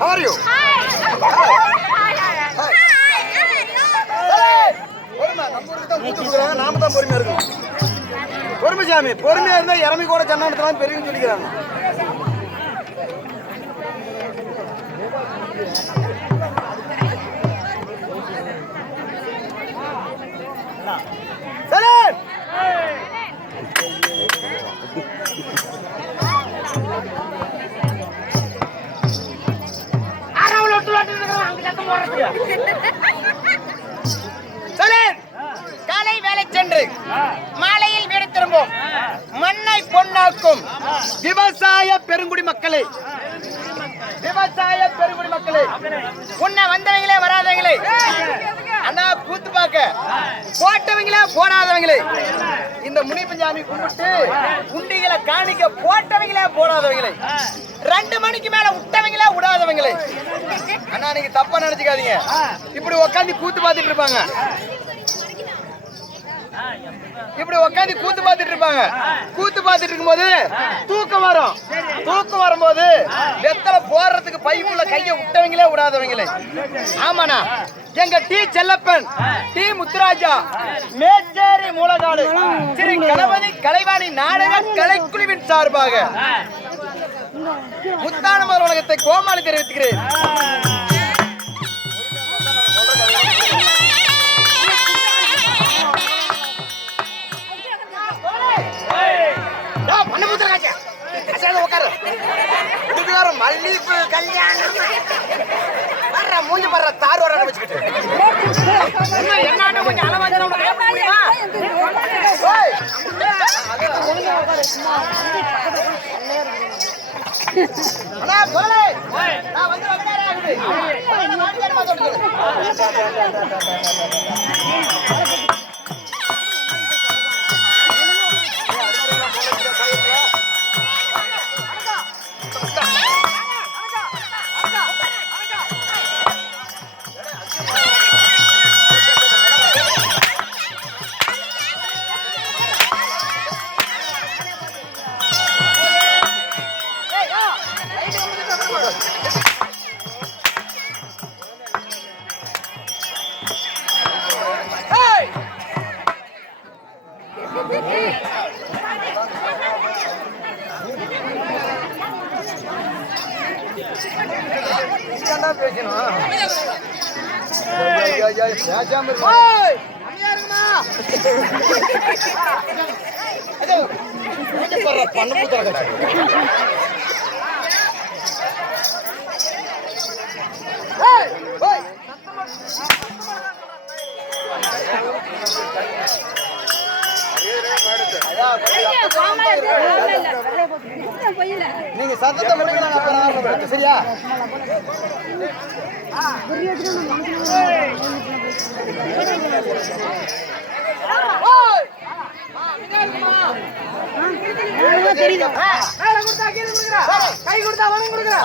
How are you? நாம தான் பொறுமையா இருக்கணும். பொறுமை சாமி, பொறுமையா இருந்தா இறமி கூட ஜன்னாடத்தான் பெரியன்னு சொல்லிக்கிறாங்க. காலை வேலை சென்று மாலையில் வீடு திரும்பும் மண்ணை பொன்னாக்கும் விவசாய பெருங்குடி மக்களே, விவசாய பெருங்குடி மக்களே, உன்னை வந்தவங்களே வராதவங்களே, அண்ணா கூத்து பார்க்க போட்டவங்களே போடாதவங்களே, இந்த முனிபஞ்சாமி கும்பிட்டு உண்டிகளை காணிக்க போட்டவங்களே போடாதவங்களே, 2 மணிக்கு மேல விட்டவங்களே விடாதவங்களே, அண்ணா நீங்க தப்பா நினைச்சுக்காதீங்க. இப்படி உட்காந்து கூத்து பார்த்துட்டு இருப்பாங்க, இப்படி உட்காந்து கூத்து பார்த்துட்டு இருப்பாங்க. கூத்து பார்த்துட்டு இருக்கும்போது தூக்கம் வரும். தூக்கம் வரும்போது வெத்தலை போடுறதுக்கு பைக்குள்ள கையை விட்டவங்களே விடாதவங்களே. ஆமாண்ணா, எங்க டி செல்லப்பன், டி முத்துராஜா, மேச்சேரி மூலகாடு, ஸ்ரீ கணபதி கலைவாணி நாடக கலைக்குழுவின் சார்பாக முத்தானமர் உலகத்தை கோமாளி தெரிவித்துக்கிறேன். மல்லிப்பு கல்யாணம் வர்ற மூஞ்சி படுற தார் வர வச்சுக்கிட்டு என்ன கொஞ்சம் அளவாக முடியுமா? நான் வந்து நீங்க சத்தத்தை முடிக்கலாம் சரியா? கை கொடுத்தா வனம் கொடுக்குற,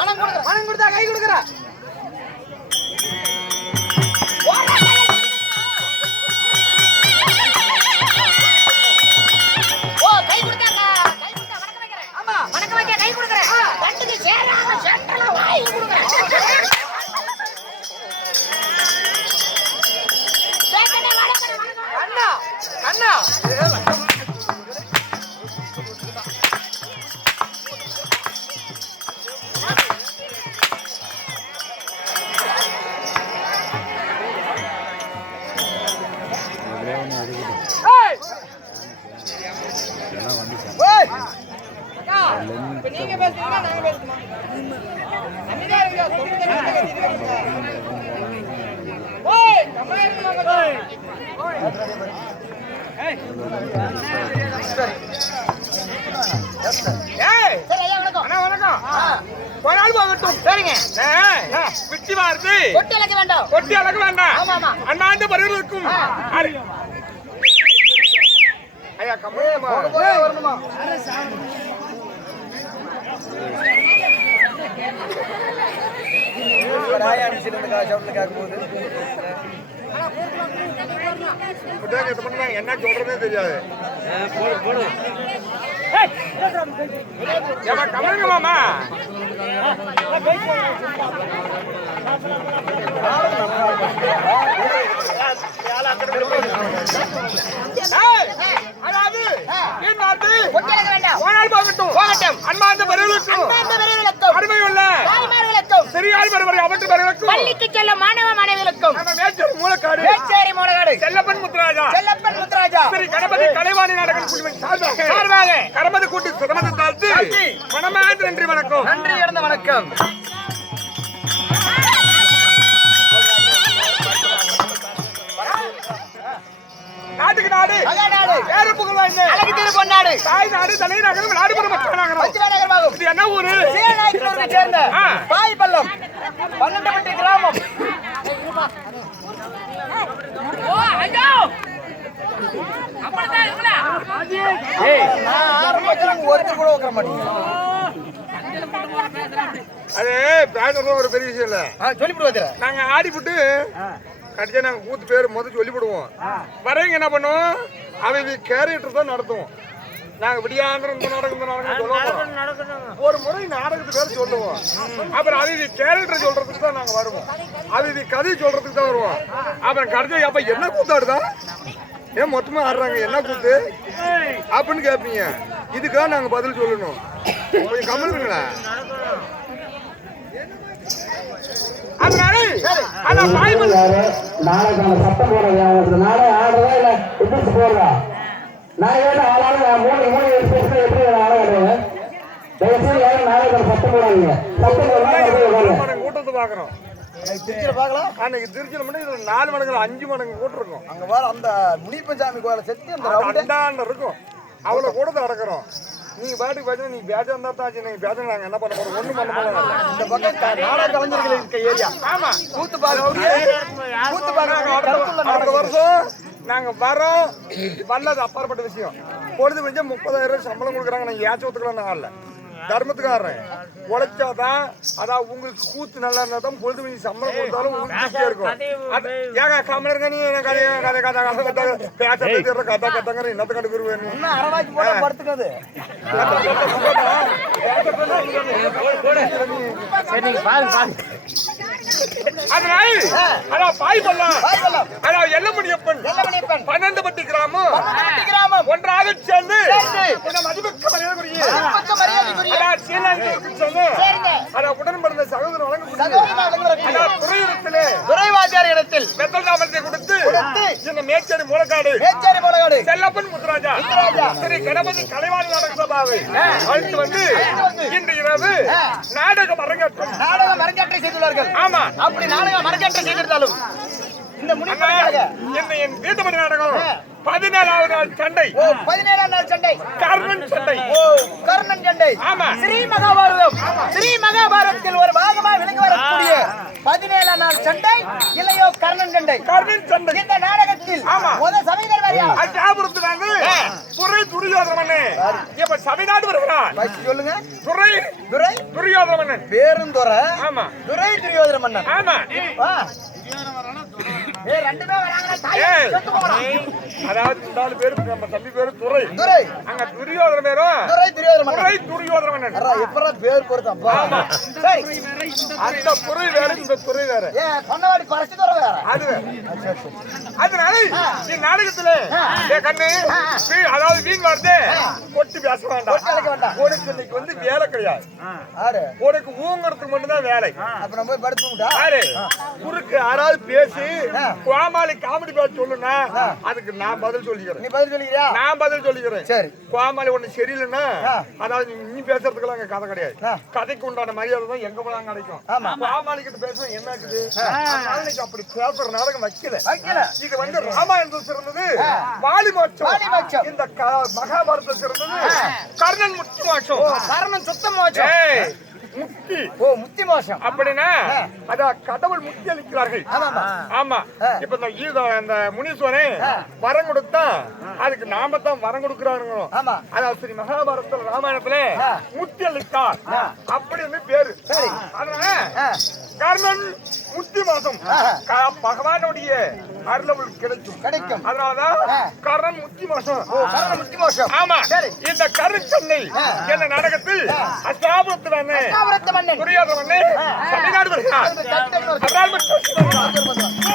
வனம் கொடுத்தா கை கொடுக்குற. அண்ணா நீங்க பேசுறீங்க நாங்க பேசுமா? ஓய் நம்ம இருங்க. ஏய் ஏய் சரி ஐயா வணக்கம். அண்ணா வணக்கம். ஒரு நாள் போகட்டும். சரிங்க. விட்டி வார்த்தை கொட்டி அலக்க வேண்டாம். கொட்டி அலக்க வேண்டாம். ஆமா ஆமா. அண்ணாந்து பரிவர் இருக்கும். ஐயா கம்மா வரணுமா? ராயாணி சிறந்த சவுண்ட்ல கேட்கும்போது என்ன சொல்றதே தெரியாது. ஏமா கமலுங்க மாமா அதாவது என் நாட்டு போகட்டும் அன்பார்ந்த பெரியவர்களுக்கும் அடிமையுள்ள சிறியாய் வருவரை அவற்று பெரியவர்களுக்கும் பள்ளிக்கு செல்லும் மாணவ மாணவிகளுக்கும் நம்ம மேச்சேரி மூலக்காடு செல்லப்பன் முத்துராஜா ஸ்ரீ கணபதி கலைவாணி நாடகம் குழுவின் சார்பாக கரமது கூட்டி சிரமத்தை தாழ்த்தி மனமார்ந்த நன்றி வணக்கம். நன்றி இழந்த வணக்கம். நாட்டுக்கு நாடு வேறு புகழ் வாய்ந்த அழகு திரு பொன்னாடு தாய் நாடு தலைநகரம் நாடுபுறம் நகரம். இது என்ன ஊரு? சீனாய்த்தூரை சேர்ந்த பாய் பள்ளம் 12 கிராமம். நான் ஆரம்பிக்கிறேன் ஒருத்தர் கூட உட்கார மாட்டீங்க. அது பேசுறது ஒரு பெரிய விஷயம் இல்ல. சொல்லிவிடுவாரு. நாங்க ஆடிப்புட்டு கடைசியா நாங்க கூத்து பேரு முதல் சொல்லிவிடுவோம். வரவங்க என்ன பண்ணுவோம், அவங்க கேரக்டர் தான் நடத்துவோம். நாங்க விடியாந்திரம் இந்த நாடகம் சொல்லுவோம். ஒரு முறை நாடகத்து பேர் சொல்லுவோம். அப்புறம் அவங்க கேரக்டர் சொல்றதுக்கு தான் நாங்க வருவோம். அவங்க கதை சொல்றதுக்கு தான் வருவோம். அப்புறம் கடைசியா அப்ப என்ன கூத்தாடுதான் ஏன் மொத்தமா ஆடுறாங்க என்ன கூத்து அப்படின்னு கேட்பீங்க. இதுக்காக நாங்க பதில் சொல்லணும். கொஞ்சம் கம்முங்களா. நாளைக்கான சட்டம் போடுறது நாளை ஆடுறதா இல்ல எதிர்த்து போடுறா நான் ஆளாலும் மூணு எப்படி ஆளாடுவேன். தயவுசெய்து யாரும் நாளைக்கான சட்டம் போடாதீங்க. சட்டம் கூட்டத்தை பாக்குறோம். திருச்சியில பாக்கலாம். அன்னைக்கு திருச்சியில மட்டும் இது 4 மடங்கு 5 மடங்கு கூட்டம் இருக்கும். அங்க வர அந்த முனிப்பஞ்சாமி கோயில செத்து அந்த இருக்கும். அவ்வளவு கூட்டத்தை அடக்குறோம். நீங்க பாட்டுக்கு பார்த்தா நீ பேஜா இருந்தா தான் நீங்க பேஜா நாங்க என்ன பண்ண போறோம்? ஒண்ணும் பண்ண போறோம். இந்த பக்கம் நாடக கலைஞர்கள் இருக்க ஏரியா. ஆமா கூத்து பாக்க அடுத்த வருஷம் நாங்க வரோம். வல்லது அப்பாற்பட்ட விஷயம். பொழுது கொஞ்சம் 30,000 ரூபாய் சம்பளம் கொடுக்குறாங்க. நாங்க ஏச்ச ஒத்துக்கலாம் ஆகல. தர்மத்துக்காரன் உழைச்சாதான் அதான் உங்களுக்கு கூத்து நல்லா இருந்தா தான் பொழுது கொஞ்சம் சம்பளம் கொடுத்தாலும் உங்களுக்கு இருக்கும். ஏங்க கமலருங்க நீ கதை கதை கதை கதை பேச கதை கதைங்கிற என்னத்த கண்டுக்குருவேன். அரவாக்கி போட படுத்துக்காது. எல்லமணியப்பன் 12 கிராமம் ஒன்றாக சேர்ந்து உடன் பிறந்த சகோதரர் துரைவாதியார் இடத்தில் கொடுத்து இந்த மேச்சேரி மூலக்காடு செல்லப்பன் முத்துராஜா ஸ்ரீ கணபதி கலைவாணி நாடக சபாவை அழைத்து வந்து இன்று இரவு நாடகம் அரங்கேற்றம் செய்துள்ளார்கள். ஆமா அப்படி நாடகம் அரங்கேற்றம் செய்திருந்தாலும் இந்த என் வீட்டுமணி நாடகம் 17வது நாள் சண்டை. 17ஆம் நாள் சண்டை. கர்ணன் சண்டை. கர்ணன் சண்டை. ஆமா ஸ்ரீ மகாபாரதம். ஸ்ரீ மகாபாரதத்தில் ஒரு பாகமாக விளங்கி வரக்கூடிய 17ஆம் நாள் சண்டை இல்லையோ கர்ணன் சண்டை. கர்ணன் சண்டை. இந்த நாடகத்தில் முதல் சபையினர் வாரியா அஜாபுரத்துறாங்க துரை துரியோதனன். இப்ப சபைநாடு வருகிறார். சொல்லுங்க. துரை துரியோதனன் பேரும் துரை. ஆமா துரை துரியோதன மன்னன். ஆமா ரெண்டுமே வராங்க. தாய் செத்து போறான். அதாவது 4 பேர் நம்ம தம்பி பேரு துரை. அங்க துரியோதன பேரும் துரை துரியோதன மன்னன். எப்பறா பேர் பொறுத்தப்பா. சரி அந்த துரை வேற இந்த துரை வேற. சொன்னவாடி பரசி துரை வேற. அது அதனால இந்த நாடகத்துல கண்ணு அதாவது வீண் வார்த்தை கொட்டி பேச வேண்டாம். உனக்கு இன்னைக்கு வந்து வேலை கிடையாது. உனக்கு ஊங்கறதுக்கு மட்டும் தான் வேலை. அப்ப நம்ம போய் படுத்துட்டா குறுக்கு யாராவது பேசி கோமாளி காமெடி பேச சொல்லுனா அதுக்கு நான் பதில் சொல்லிக்கிறேன். நீ பதில் சொல்லிக்கிறியா? நான் பதில் சொல்லிக்கிறேன். சரி கோமாளி ஒண்ணு சரியில்லைன்னா அதாவது நீ பேசுறதுக்குலாம் அங்க கதை கிடையாது. கதைக்கு உண்டான மரியாதை தான் எங்க போலாம் கிடைக்கும். கோமாளி கிட்ட பேச என்ன இருக்குது அப்படி பேசுற நாடகம் வைக்கல. இது வந்து ராமாயணம் சிறந்தது வாலி மோட்சம். இந்த மகாபாரதம் சிறந்தது கர்ணன் முக்தி மோட்சம். கர்ணன் சுத்த மோட்சம். முக்தி முக்தி மோட்சம் அப்படின்னா அதான் கடவுள் முக்தி அளிக்கிறார்கள். ஆமா இப்ப இந்த முனீஸ்வரன் வரம் கொடுத்தா அதுக்கு நாம தான் வரம் கொடுக்கிறாருங்க. அதாவது ஸ்ரீ மகாபாரதத்துல ராமாயணத்துல முக்தி அளித்தார் அப்படின்னு பேரு. அதனால கர்ணன் முத்தி மாசம் பகவானுடைய அருளவள் கிடைக்கும் அதனாலதான் கர்ணன் முத்தி மாசம் முக்கிய மோசம். ஆமா சரி. இந்த கருச்சென்னை என்ன நாடகத்தில் அஷ்டாபுரத்து மன்னன் புரியாத தமிழ்நாடு வருகிறார் அதனால் மட்டும்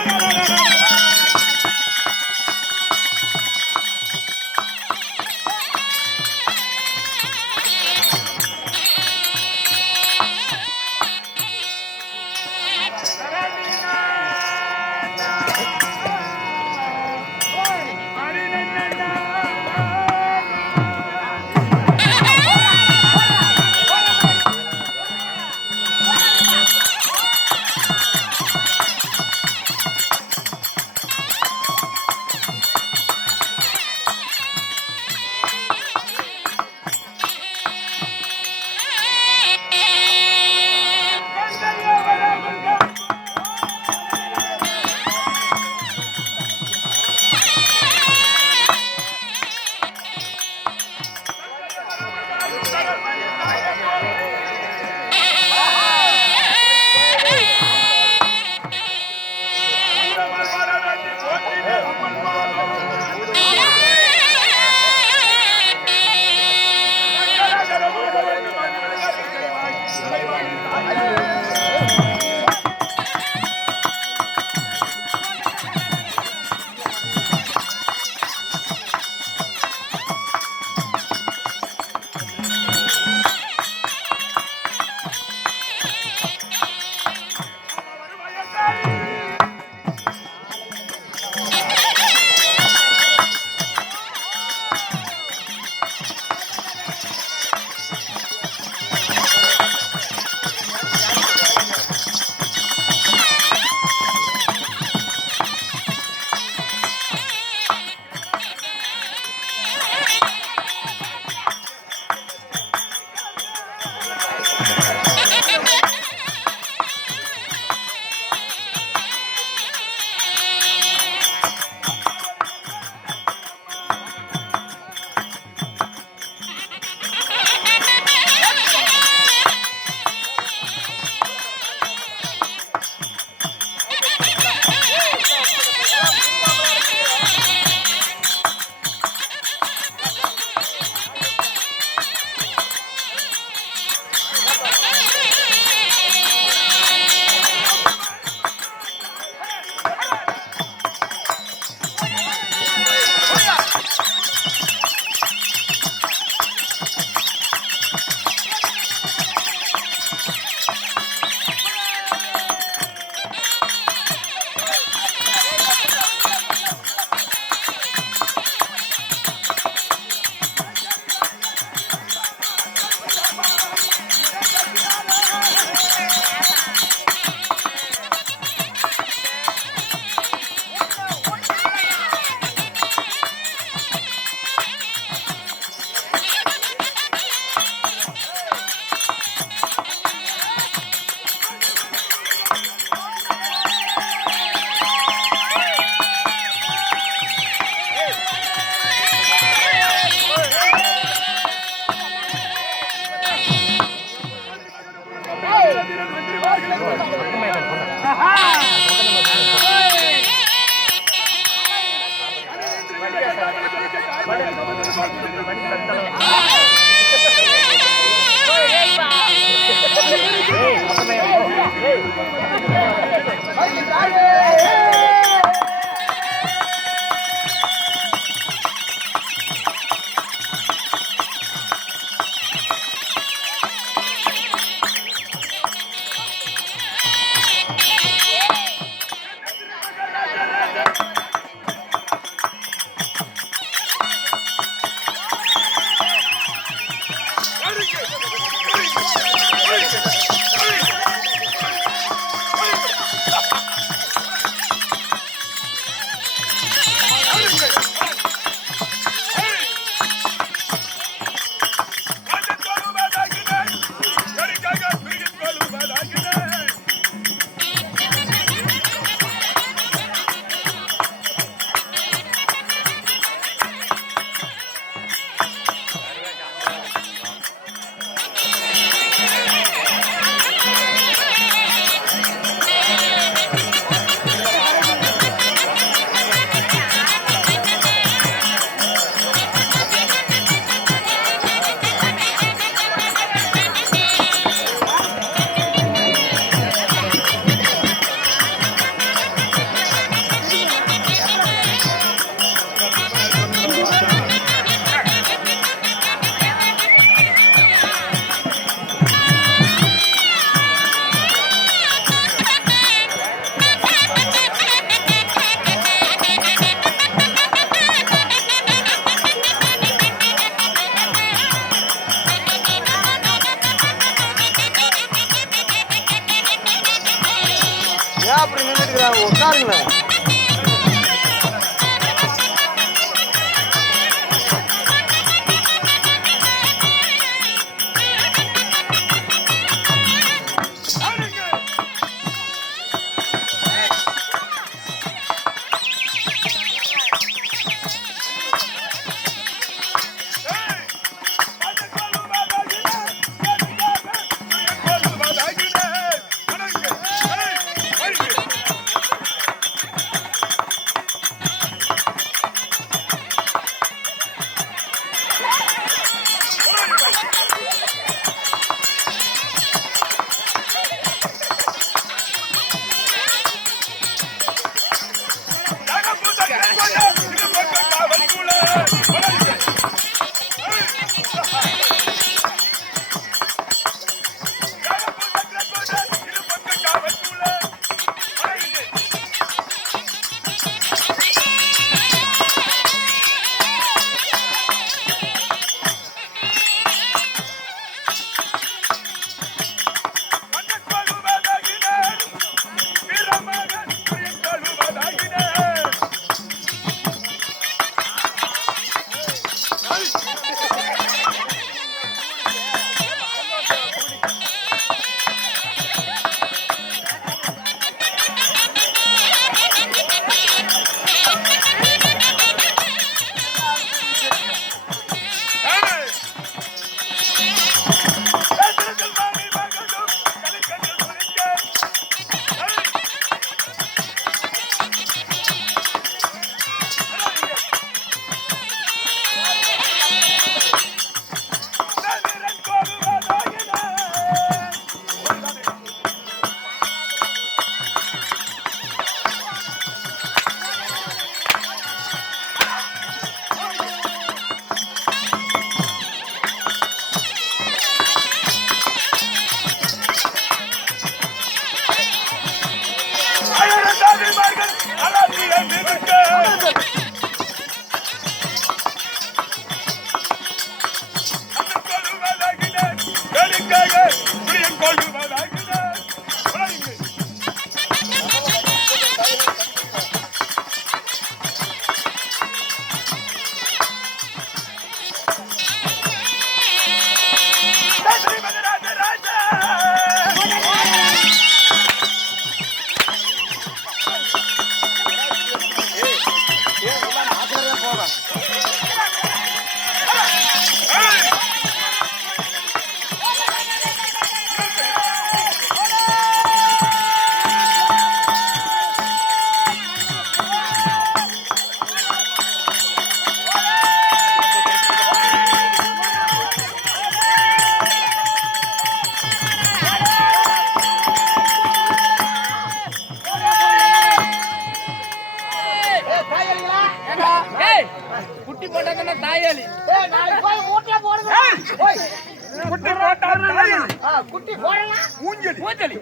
குட்டி போடலாம் ஊஞ்சலி மூஞ்சலி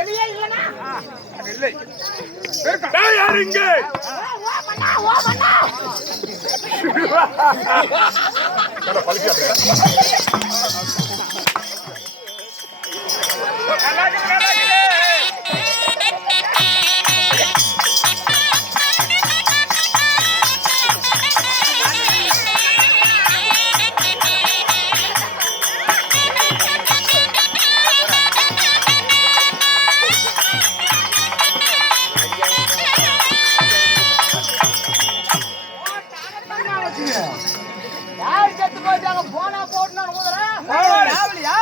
எலியே இல்லனா இல்லை டேய் யார் இங்க ஓ மண்ணா கட பல்கியாதே யார் செத்து போயிட்டாங்க போனா போட்டுனா ஊதுறேன் சாவலியா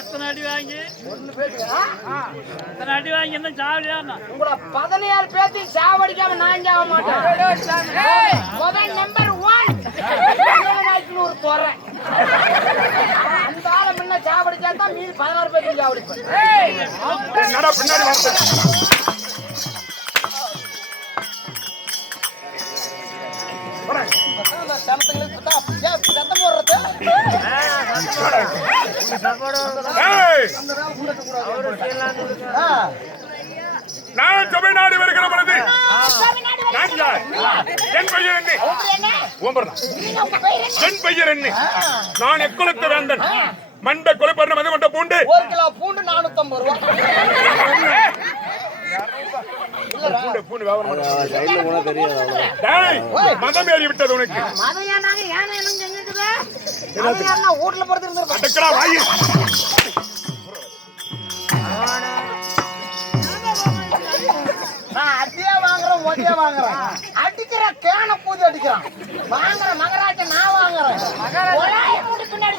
எத்தனை அடி வாங்கி எத்தனை அடி வாங்கி என்ன சாவலியா உங்களை 16 பேத்தி சாவடிக்காம நான் சாவ மாட்டேன் முதல் நம்பர் 1 ஒரு போறேன் அந்த ஆள முன்ன சாவடிச்சா தான் மீதி 16 பேத்தி சாவடிப்பேன் என்னடா பின்னாடி வந்து சத்தம் போடுறது ஏய் நான் தமிழ்நாடு வருகிற பொழுது நான் யார்? என் பெயர் என்ன? ஓம்பர்தான். என் பெயர் என்ன? நான் எக்குலத்து வேந்தன். மண்ட கொலைப்பண்ண மத மண்ட பூண்டு 1 கிலோ பூண்டு 450 ரூபாய் பூண்டு வியாபாரம் மதம் ஏறி விட்டது உனக்கு மதையானாங்க யானை என்னங்க எங்கக்குது மதையானா வீட்ல படுத்து இருந்திருப்பா அடக்கடா வாயி நான் அடியே வாங்குறேன் ஒடியே வாங்குறேன் அடிக்கிற கேன பூதி அடிக்கிறான் வாங்குற மகராஜ நான் வாங்குறேன் ஒளாய மூடி பின்னாடி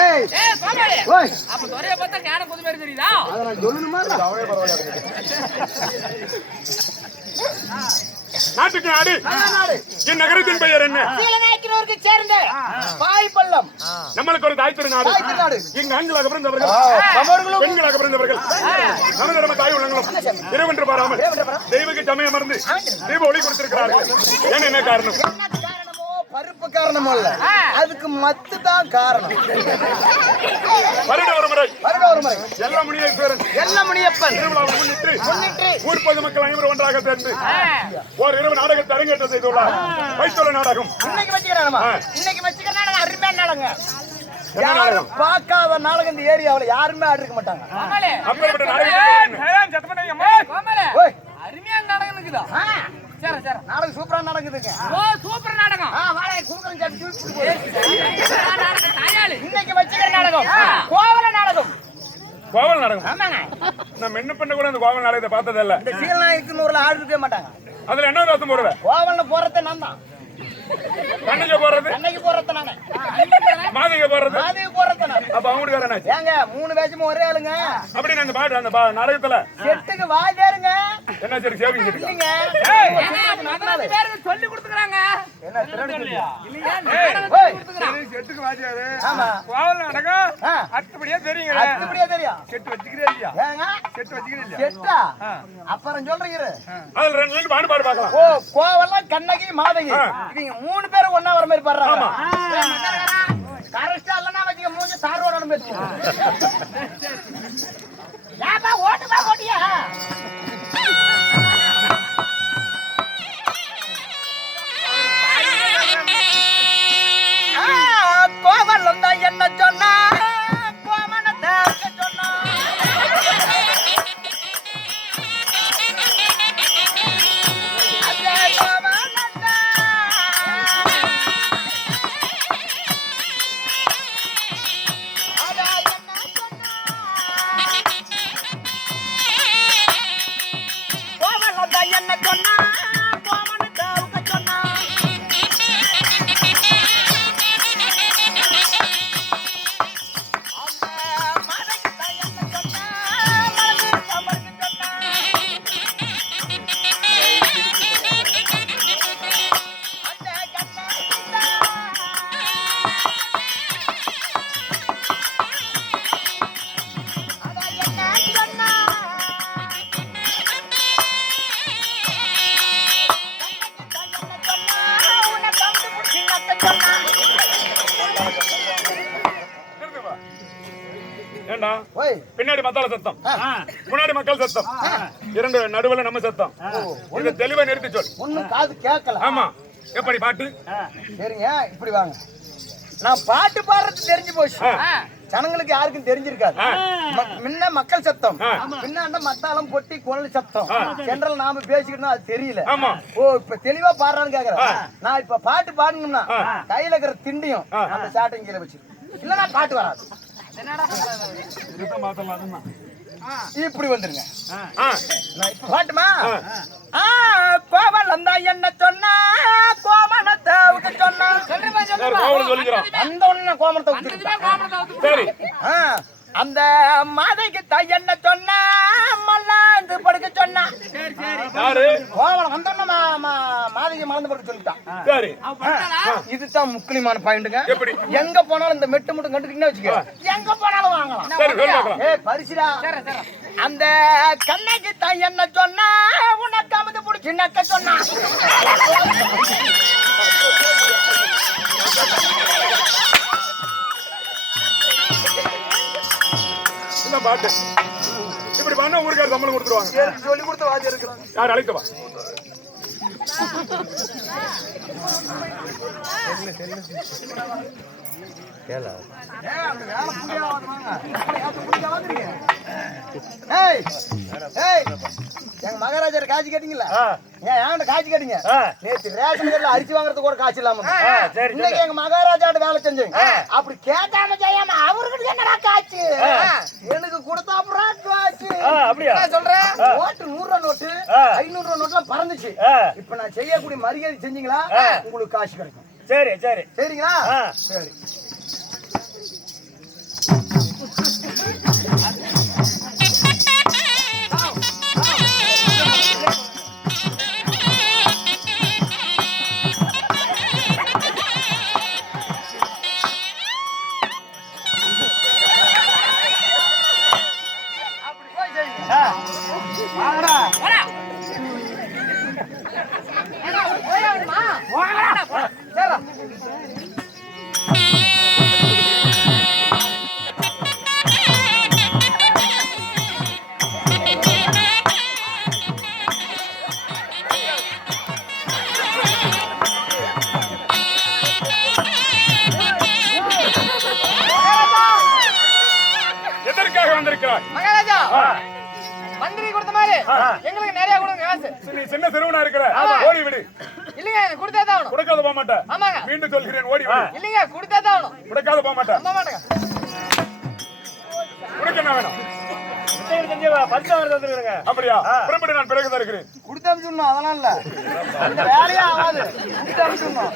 ஏய் ஏய் பாமாளே ஓய் அப்ப தொரைய பார்த்தா ஞான புது மாதிரி தெரியுதா அத நான் சொல்லணுமா அவரே பரவாயில்லை நாட்டுக்கு நாடு என் நகரத்தின் பெயர் என்ன? சீலநாயக்கனூருக்கு சேர்ந்த பாய்பள்ளம் நம்மளுக்கு ஒரு தாய் திருநாடு நாடு இங்கு ஆண்களாக பிறந்தவர்கள் பெண்களாக பிறந்தவர்கள் நமதர்ம தாய் உள்ளங்களும் இரவென்று பாராமல் தெய்வக்கு சமயம் மறந்து தெய்வ ஒளி கொடுத்திருக்கிறார்கள். ஏன் என்ன காரணம்? காரணமோ பருப்பு காரணமோ இல்ல அதுக்கு மத்து தான் காரணம் வருட ஒரு முறை எல்லா முனியை பேரன் என்ன முனியப்பன் திருவிழாவை முன்னிட்டு ஊர் பொதுமக்கள் அனைவரும் ஒன்றாக சேர்ந்து ஒரு இரவு நாடகத்தை அரங்கேற்றம் செய்துள்ளார். வைத்தோல நாடகம் இன்னைக்கு வச்சுக்கிறானமா இன்னைக்கு வச்சுக்கிற நாடகம் அருமையான நாடகம் யாரும் பார்க்காத நாடகம் இந்த ஏரியாவுல யாருமே ஆடிருக்க மாட்டாங்க பாமாளே அப்பேற்பட்ட நாடகத்தை பாமாளே ஓய் அருமையான நாடகம் இருக்குதா சரி சரி நாடகம் சூப்பரா நடக்குதுங்க ஓ சூப்பர் நாடகம் வாழை குடுக்குறேன் நாடகம் தாயாளி இன்னைக்கு வச்சுக்கிற நாடகம் கோவல நாடகம் கோவல் நாடகம். ஆமாங்க நம்ம என்ன பண்ண கூட அந்த கோவல் நாடகத்தை பார்த்ததில்ல. இந்த சீலநாயக்கு நூறுல ஆடிருக்கவே மாட்டாங்க அதுல என்ன தோசம் போடுவேன்? கோவல்ல போறத நான் தான் கண்ணுக்கு போடுறது அன்னைக்கு போறத நானே மாதிரிக்கு போடுறது அதுக்கு போறத நான் அப்ப அவங்களுக்கு வேற என்னாச்சு? ஏங்க 3 பேச்சும் ஒரே ஆளுங்க அப்படின்னு அந்த பாட்டு அந்த நாடகத்துல செட்டுக்கு வாஜாருங்க என்ன சரி சேவிங் இருக்கு. இல்லைங்க பேருக்கு சொல்லி கொடுத்துக்கறாங்க என்ன திருடி சொல்லியா சொல்லி கொடுத்துக்கறாங்க செட்டுக்கு வாஜியாரு ஆமா கோவல் நாடகம் ஆ. அத்துப்படியா தெரியுங்க. அதுபடியா தெரியும் செட்டு வச்சுக்கிறே இல்லையா? ஏங்க செட்டு வச்சுக்கிறே இல்லையா? செட்டா அப்புறம் சொல்றீங்க அதுல ரெண்டு பாட்டு பார்க்கலாம். ஓ கோவெல்லாம் கண்ணகி மாதகி இவங்க 3 பேரும் ஒண்ணா வர மாதிரி பாடுறாங்க கரெக்டா இல்லன்னா வச்சுக்க மூஞ்சி தாரோட பேசுவோம் ஏப்பா ஓட்டுப்பா ஓட்டியா கோவலம் தான் என்ன சொன்னா கோமனத்தை சொன்னா என்ன சொன்னா கோமனத்தை சொன்னா சத்தம்டா. ஓய் பின்னாடி மத்தால சத்தம், முன்னாடி மக்கள் சத்தம், இரண்டு நடுவுல நம்ம சத்தம். இத தெளிவா நிறுத்தி சொல். ஒண்ணும் காது கேட்கல. ஆமா. எப்படி பாட்டு? சரிங்க, இப்படி வாங்க. நான் பாட்டு பாடுறது தெரிஞ்சு போச்சு. ஜனங்களுக்கு யாருக்கும் தெரிஞ்சிருக்காது. முன்ன மக்கள் சத்தம், பின்னாண்ட மத்தாளம் பொட்டி குழல் சத்தம். ஜெனரல் நாம பேசிக்கிட்டோம், அது தெரியல. ஓ, இப்ப தெளிவா பாடுறான்னு கேக்குறேன். நான் இப்ப பாட்டு பாடணும்னா கையில இருக்கிற திண்டியும் அந்த சாட்டையும் கீழே வச்சு இல்லன்னா பாட்டு வராது. இப்படி வந்துருங்க. நான் இப்ப பாட்டுமா? கோவல் வந்தா என்ன சொன்னா, கோமணத்தை விட்டு சொன்னா. அந்த ஒண்ணு கோமணத்தை விட்டு. அந்த மாதைக்கு தாய் என்ன சொன்னா, மல்லாந்து படுக்க சொன்னா. கோவலம் வந்தோன்னா மாதைக்கு மலர்ந்து படுக்க சொல்லிட்டான். இதுதான் முக்கியமான பாயிண்ட்டுங்க. எங்க போனாலும் இந்த மெட்டு மட்டும் கண்டுக்கிட்டே வச்சுக்க, எங்க போனாலும் வாங்கலாம். பரிசுடா. அந்த கண்ணைக்கு தாய் என்ன சொன்னா, உனக்கு அமுது பிடிச்சி நக்க சொன்னா. பாட்டு இப்படி பண்ண ஊருக்கார சம்பளம் கொடுத்துருவாங்க. சொல்லி கொடுத்த வாஜி இருக்கிறாங்க. யார் அழைக்கவா? எங்க மகாராஜர் காட்சி கேட்டீங்களா? ஏன் காட்சி கேட்டீங்க? நேற்று ரேஷன் கடையில அரிசி வாங்குறது கூட காசு இல்லாம இன்னைக்கு எங்க மகாராஜாட்ட வேலை செஞ்சேங்க. அப்படி கேட்டாம செய்யாம அவர்கிட்ட என்னடா காட்சி? எனக்கு கொடுத்தா அப்புறம் காட்சி. அப்படியா சொல்றேன்? நோட்டு 100 ரூபா நோட்டு 500 ரூபா நோட்டுலாம் பறந்துச்சு. இப்ப நான் செய்யக்கூடிய மரியாதை செஞ்சீங்களா உங்களுக்கு காசு கிடைக்கும். சரி சரி சரிங்களா? சரி. மகாராஜா, மந்திரி கொடுத்த மாதிரி எங்களுக்கு நிறைய கொடுங்க காசு. நீ சின்ன சிறுவனா இருக்கிற, ஓடி விடு. இல்லைங்க, கொடுத்தே தான் ஆகணும். கொடுக்காத போக மாட்டேன். ஆமாங்க, மீண்டும் சொல்கிறேன், ஓடி விடு. இல்லைங்க, கொடுத்தே தான் ஆகணும். கொடுக்காத போக மாட்டேன். போக மாட்டேங்க. கொடுக்க என்ன வேணும்? அப்படியா? புறப்பட்டு நான் பிறகு தான் இருக்கிறேன். கொடுத்து அனுப்பிச்சுடணும், அதெல்லாம் இல்ல. அந்த வேலையே ஆகாது. கொடுத்து அனுப்பிச்சுடணும்.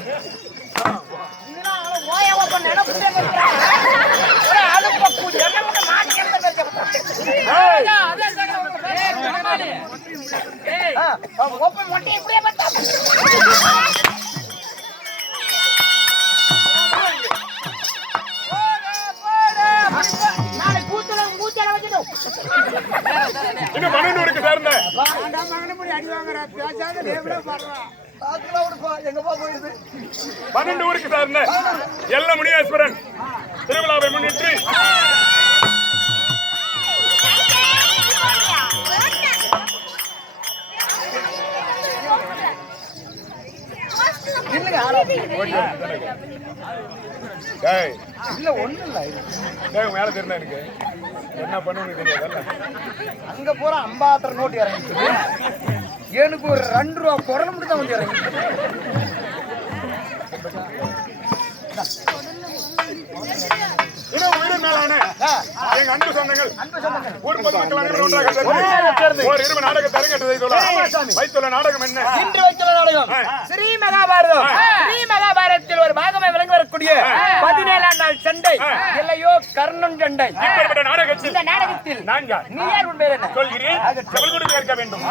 இன்னும் 12 இருக்கு சார்ந்த. எங்கப்பா போயிடுது? 12 ஊருக்கு சார்ந்த எல்ல முனியேஸ்வரன் திருவிழாவை முன்னிட்டு இல்ல ஒண்ணு இல்ல. மேல தெரிஞ்சா எனக்கு என்ன பண்ணுன்னு தெரியாது. அங்க போற 50 நோட்டு இறங்கி எனக்கு ஒரு 2 ரூபா குரல் மட்டும் தான் வந்து இறங்கி. எங்க அன்பு சொந்தங்கள் ஊர் மக்கள் ஒரு இரும நாடக தரங்கட்டதை வைத்துள்ள நாடகம் என்ன? இன்று வைத்துள்ள நாடகம் ஸ்ரீ மகாபாரதம். ஸ்ரீ மகாபாரதத்தில் ஒரு பாகமே விளங்கி வரக்கூடிய 17ஆம் நாள் சண்டை, இல்லையோ கர்ணன் சண்டை. இப்படிப்பட்ட நாடகத்தில் இந்த நாடகத்தில் நான் யார்? நீ யார்? உன் பேர் என்ன? சொல்கிறேன், செவல் கொண்டு கேட்க வேண்டும்.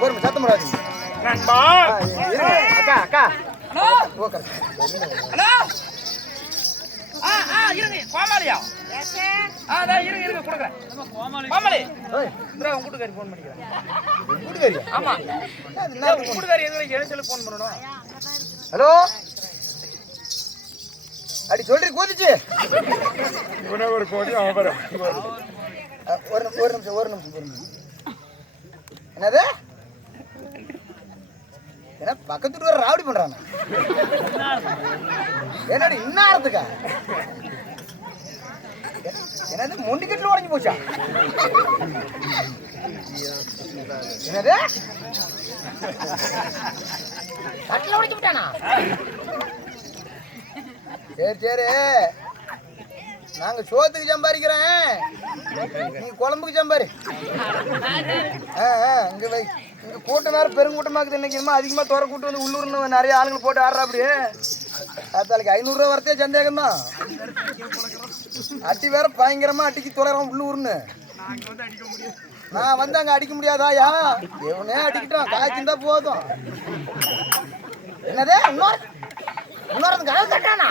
பொறுமை சத்தம் போடாதீங்க. நண்பா அக்கா அக்கா ஓகே. ஹலோ இருங்க கோமாளியா அதான் இருங்க கொடுக்குறேன் கோமாளி உங்க கூட்டுக்காரி ஃபோன் பண்ணிக்கிறேன். கூட்டுக்காரியா? ஆமா உங்க கூட்டுக்காரி எதுவும் எழுச்சலுக்கு ஃபோன் பண்ணணும். ஹலோ அடி சொல்றி கூதிச்சு. இவனே ஒரு கோடி அவன் பாரு. ஒரு நிமிஷம். என்னது என்ன பக்கத்துக்கு வர ராவடி பண்றாங்க? என்னடி இன்னாரத்துக்கா? என்னது முண்டிக்கட்டுல உடஞ்சி போச்சா? என்னது கட்டில உடைச்சு விட்டானா? சரி நாங்க சோத்துக்கு சம்பாதிக்கிறேன், நீ குழம்புக்கு சம்பாரி. இங்க வை. இங்க கூட்டம் வேற பெருங்கூட்டமாக்குது. இன்னைக்கு என்னமோ அதிகமா துறை கூட்டு வந்து உள்ளூர்னு நிறைய ஆளுங்க போட்டு ஆடுறா. அப்படி தாத்தாளுக்கு 500 ரூபா வரத்தே சந்தேகம் தான். அட்டி வேற பயங்கரமா அட்டிக்கு துளைறோம் உள்ளூர்னு. நான் வந்து அங்க அடிக்க முடியாதாயா? எவனே அடிக்கிட்டான், காய்ச்சிருந்தா போதும். என்னதே இன்னொரு கனவு கட்டானா?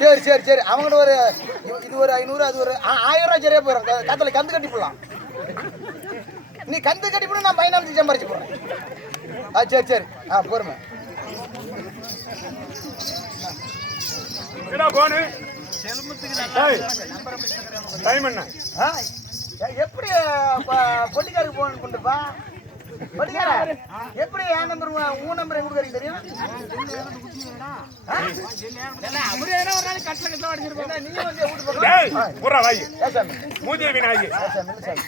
சரி அவங்கள்ட்ட ஒரு இது ஒரு 500, அது ஒரு 1000 ரூபாய் சரியா போயிடும். கத்துல கந்து கட்டி போடலாம். நீ கந்து கட்டி போட, நான் பைனான்ஸ் சம்பாரிச்சு போடுறேன். சரி பொறுமை. போனு டைம் என்ன? எப்படி பொட்டிக்காருக்கு போன் கொண்டுப்பா? பொட்டிக்கார எப்படி என் நம்பர் உன் நம்பர் எங்க கொடுக்குறீங்க தெரியும்? அவரே ஒரு நாள் கட்டில கட்டில அடிச்சிருப்போம். நீ வந்து வீட்டு பக்கம் மூதிய வினாயி